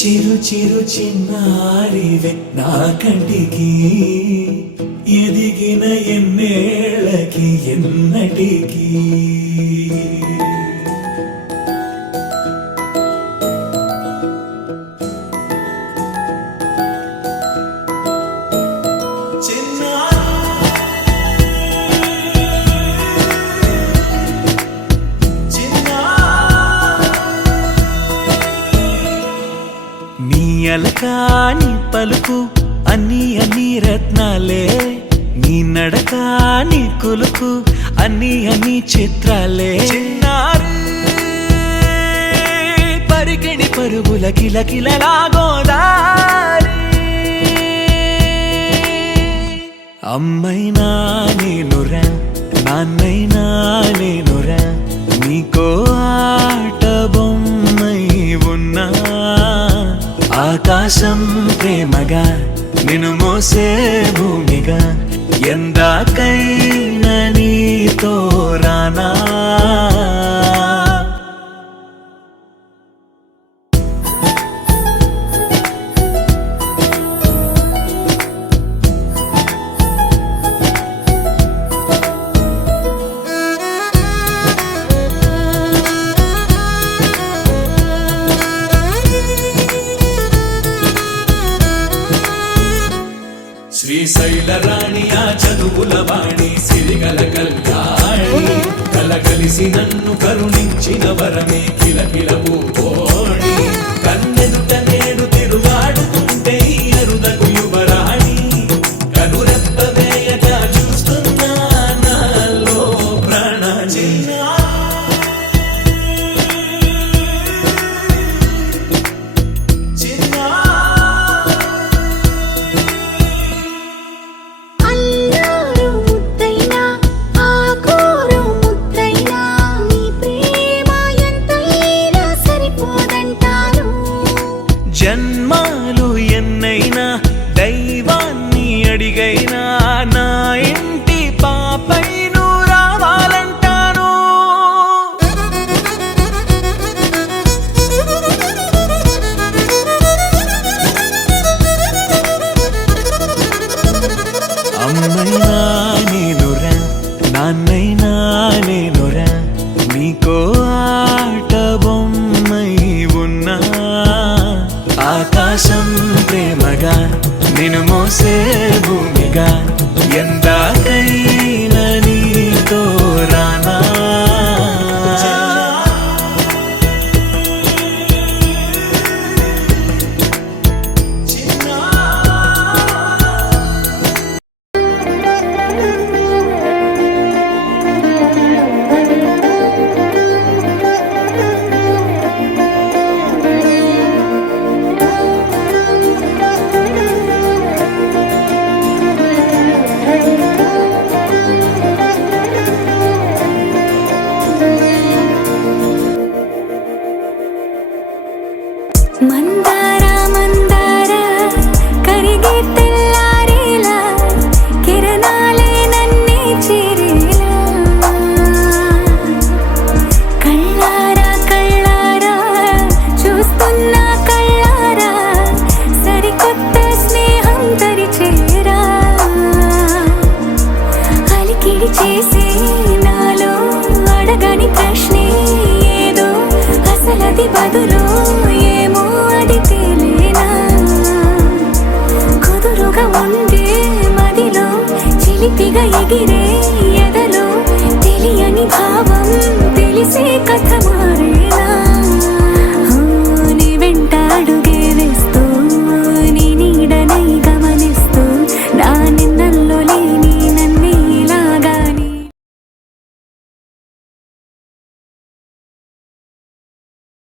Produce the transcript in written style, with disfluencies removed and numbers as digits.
చిరు చిరు చిన్నారివే నా కంటికి ఎదిగిన ఎన్నేళ్ళకి ఎన్నటికి అలకాని పలుకు అన్ని అన్ని రత్నాలే నీ నడకాని కులుకు అన్ని అన్ని చిత్రాలే చిన్నారు పరికిణి పరుగుల కిలకిలలాగోదారి అమ్మైనా నేనురా నాన్నైనా నేనురా నీకో ఆట బొమ్మై ఉన్నా ఆకాశం ప్రేమగా నిన్ను మోసే భూమిగా ఎందాకైనా నీతో రానా శ్రీశైల రాణి ఆ చదువుల వాణి సిరిగల కళ్యాణి కలగలిసి నన్ను కరుణించిన వరమే కిలకిల పూకోణి కన్నెదుట నేడు తిరుగాడుతుంటే అరుదకు యువరాణి కనురెప్ప వేయగా చూస్తున్నా నాలో ప్రాణ జన్మాలు ఎన్నైనా దైవాన్ని అడిగైనా నా ఇంటి పాపై నువ్వు రావాలంటాను అమ్మైనా నేనురా నాన్నైనా నేనురా నీకో ఆట బొమ్మై ఉన్నా ఆకాశం ప్రేమగా నిన్ను మోసే భూమిగా ఎందాక